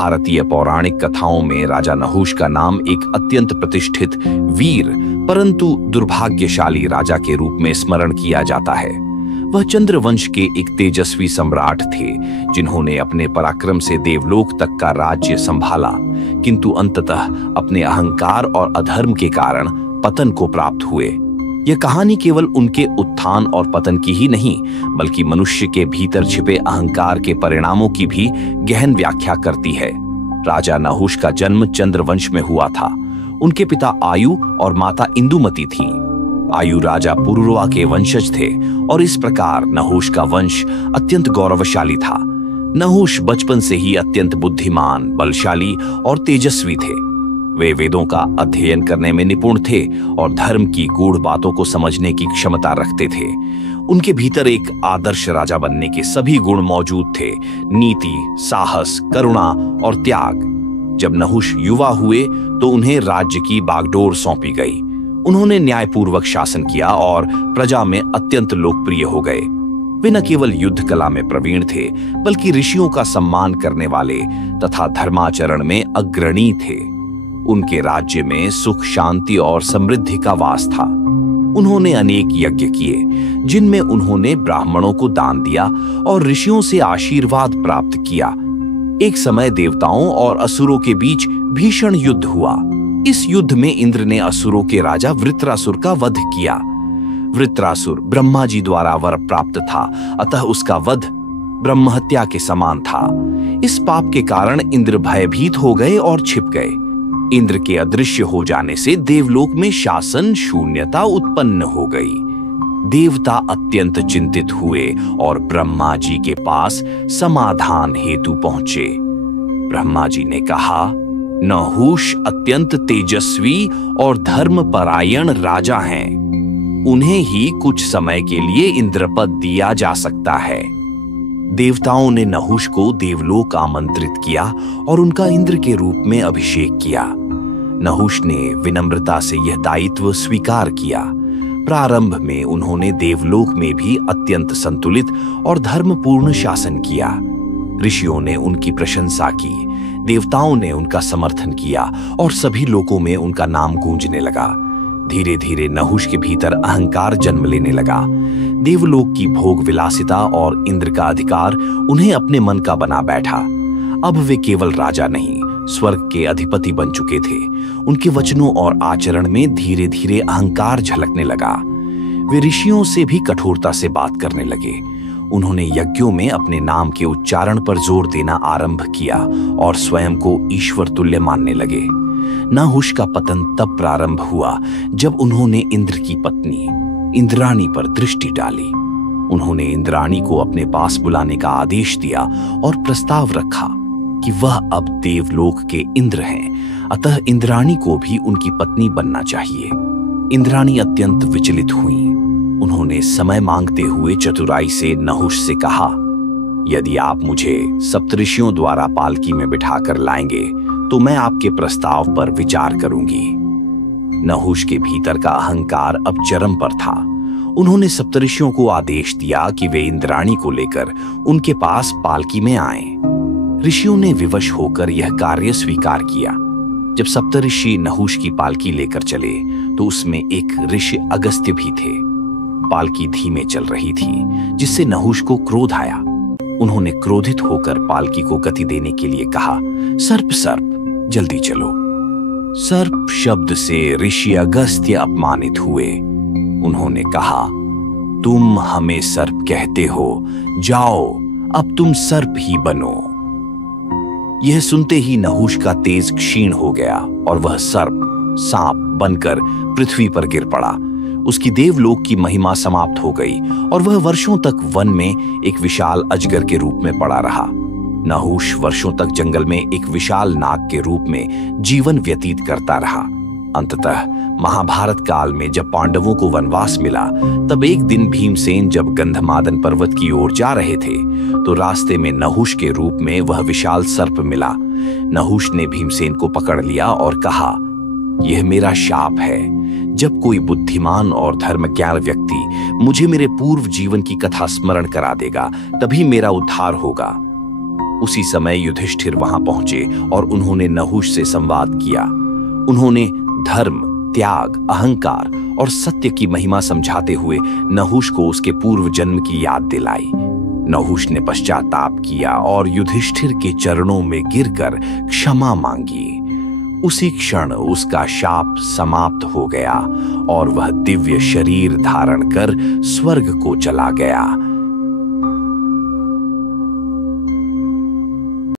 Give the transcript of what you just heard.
भारतीय पौराणिक कथाओं में राजा नहुष का नाम एक अत्यंत प्रतिष्ठित वीर परंतु दुर्भाग्यशाली राजा के रूप में स्मरण किया जाता है। वह चंद्रवंश के एक तेजस्वी सम्राट थे जिन्होंने अपने पराक्रम से देवलोक तक का राज्य संभाला, किंतु अंततः अपने अहंकार और अधर्म के कारण पतन को प्राप्त हुए। यह कहानी केवल उनके उत्थान और पतन की ही नहीं बल्कि मनुष्य के भीतर छिपे अहंकार के परिणामों की भी गहन व्याख्या करती है। राजा नहुष का जन्म चंद्रवंश में हुआ था। उनके पिता आयु और माता इंदुमती थीं। आयु राजा पुरुरवा के वंशज थे और इस प्रकार नहुष का वंश अत्यंत गौरवशाली था। नहुष बचपन से ही अत्यंत बुद्धिमान, बलशाली और तेजस्वी थे। वे वेदों का अध्ययन करने में निपुण थे और धर्म की गूढ़ बातों को समझने की क्षमता रखते थे। उनके भीतर एक आदर्श राजा बनने के सभी गुण मौजूद थे: नीति, साहस, करुणा और त्याग। जब नहुष युवा हुए तो उन्हें राज्य की बागडोर सौंपी गई। उन्होंने न्यायपूर्वक शासन किया और प्रजा में अत्यंत लोकप्रिय हो गए। वे न केवल युद्ध कला में प्रवीण थे बल्कि ऋषियों का सम्मान करने वाले तथा धर्माचरण में अग्रणी थे। उनके राज्य में सुख, शांति और समृद्धि का वास था। उन्होंने अनेक यज्ञ किए जिनमें उन्होंने ब्राह्मणों को दान दिया और ऋषियों से आशीर्वाद प्राप्त किया। एक समय देवताओं और असुरों के बीच भीषण युद्ध हुआ। इस युद्ध में इंद्र ने असुरों के राजा वृत्रासुर का वध किया। वृत्रासुर ब्रह्मा जी द्वारा वर प्राप्त था, अतः उसका वध ब्रह्महत्या के समान था। इस पाप के कारण इंद्र भयभीत हो गए और छिप गए। इंद्र के अदृश्य हो जाने से देवलोक में शासन शून्यता उत्पन्न हो गई। देवता अत्यंत चिंतित हुए और ब्रह्मा जी के पास समाधान हेतु पहुंचे। ब्रह्मा जी ने कहा, नहुष अत्यंत तेजस्वी और धर्मपरायण राजा हैं। उन्हें ही कुछ समय के लिए इंद्रपद दिया जा सकता है। देवताओं ने नहुष को देवलोक आमंत्रित किया और उनका इंद्र के रूप में अभिषेक किया। नहुष ने विनम्रता से यह दायित्व स्वीकार किया। प्रारंभ में उन्होंने देवलोक में भी अत्यंत संतुलित और धर्मपूर्ण शासन किया। ऋषियों ने उनकी प्रशंसा की, देवताओं ने उनका समर्थन किया और सभी लोगों में उनका नाम गूंजने लगा। धीरे धीरे नहुष के भीतर अहंकार जन्म लेने लगा। देवलोक की भोग विलासिता और इंद्र का अधिकार उन्हें अपने मन का बना बैठा। अब वे केवल राजा नहीं, स्वर्ग के अधिपति बन चुके थे। उनके वचनों और आचरण में धीरे धीरे अहंकार झलकने लगा। वे ऋषियों से भी कठोरता से बात करने लगे। उन्होंने यज्ञों में अपने नाम के उच्चारण पर जोर देना आरंभ किया और स्वयं को ईश्वर तुल्य मानने लगे। नहुष का पतन तब प्रारंभ हुआ जब उन्होंने इंद्र की पत्नी इंद्राणी पर दृष्टि डाली। उन्होंने इंद्राणी को अपने पास बुलाने का आदेश दिया और प्रस्ताव रखा कि वह अब देवलोक के इंद्र हैं, अतः इंद्राणी को भी उनकी पत्नी बनना चाहिए। इंद्राणी अत्यंत विचलित हुई। उन्होंने समय मांगते हुए चतुराई से नहुष से कहा, यदि आप मुझे सप्तऋषियों द्वारा पालकी में बिठाकर लाएंगे तो मैं आपके प्रस्ताव पर विचार करूंगी। नहुष के भीतर का अहंकार अब चरम पर था। उन्होंने सप्तऋषियों को आदेश दिया कि वे इंद्राणी को लेकर उनके पास पालकी में आएं। ऋषियों ने विवश होकर यह कार्य स्वीकार किया। जब सप्तऋषि नहुष की पालकी लेकर चले तो उसमें एक ऋषि अगस्त्य भी थे। पालकी धीमे चल रही थी जिससे नहुष को क्रोध आया। उन्होंने क्रोधित होकर पालकी को गति देने के लिए कहा, सर्प सर्प जल्दी चलो। सर्प शब्द से ऋषि अगस्त्य अपमानित हुए। उन्होंने कहा, तुम हमें सर्प कहते हो, जाओ अब तुम सर्प ही बनो। यह सुनते ही नहुष का तेज क्षीण हो गया और वह सर्प सांप बनकर पृथ्वी पर गिर पड़ा। उसकी देवलोक की महिमा समाप्त हो गई और वह वर्षों तक वन में एक विशाल अजगर के रूप में पड़ा रहा। नहुष वर्षों तक जंगल में एक विशाल नाग के रूप में जीवन व्यतीत करता रहा। अंततः महाभारत काल में जब पांडवों को वनवास मिला तब एक दिन भीमसेन जब गंधमादन पर्वत की ओर जा रहे थे तो रास्ते में नहुष के रूप में वह विशाल सर्प मिला। नहुष ने भीमसेन को पकड़ लिया और कहा, यह मेरा शाप है। जब कोई बुद्धिमान और धर्मज्ञान व्यक्ति मुझे मेरे पूर्व जीवन की कथा स्मरण करा देगा तभी मेरा उद्धार होगा। उसी समय युधिष्ठिर वहां पहुंचे और उन्होंने नहुष से संवाद किया। उन्होंने धर्म, त्याग, अहंकार और सत्य की महिमा समझाते हुए नहुष को उसके पूर्व जन्म की याद दिलाई। नहुष ने पश्चाताप किया और युधिष्ठिर के चरणों में गिरकर क्षमा मांगी। उसी क्षण उसका शाप समाप्त हो गया और वह दिव्य शरीर धारण कर स्वर्ग को चला गया।